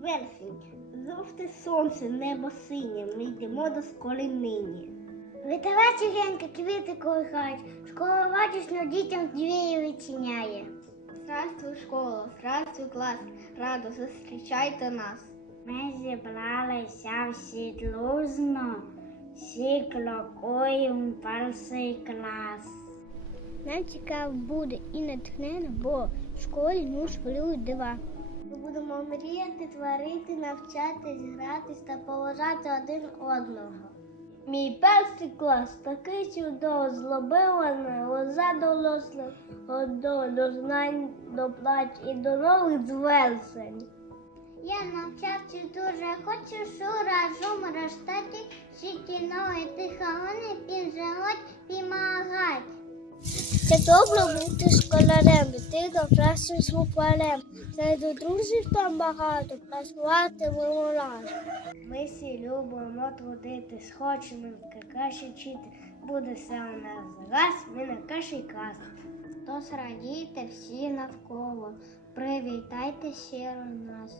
Вересень, жовте сонце, небо синє, ми йдемо до школи нині. Вітова чигенька, квіти колихають, школа радісно дітям двері відчиняє. Здравствуй, школа, здравствуй, клас, радо зустрічайте нас. Ми зібралися всі дружно, всі крокуємо перший клас. Нам цікаво буде і натхнено, бо в школі ну школюють дива. Будемо мріяти, творити, навчатись, гратись та поважати один одного. Мій перший клас такий чудовий, злобив мене, лоза дорослих, до, до знань, до плач і до нових звершень. Я навчався дуже, хочу шу разом ростати, всі ноги тихо вони пінжелать, пімагать. Це добре бути школярем, ти до кращим слухарем. Серед друзів там багато, працювати вимагає. Ми всі любимо трудитись, хочемо краще вчити. Буде все у нас раз, ми на кращий клас. Тож радійте всі навколо, привітайте щиро нас.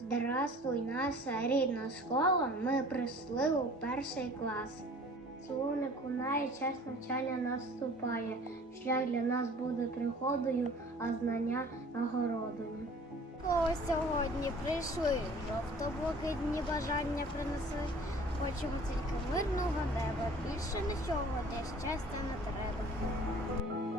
Здравствуй, наша рідна школа, ми прийшли у перший клас. Дзвоник лунає, час навчання наступає. Шлях для нас буде приходою, а знання нагородою. Кого сьогодні прийшли, жовто-блакитні бажання принесли. Хочемо тільки мирного неба, більше нічого, де щастя не треба.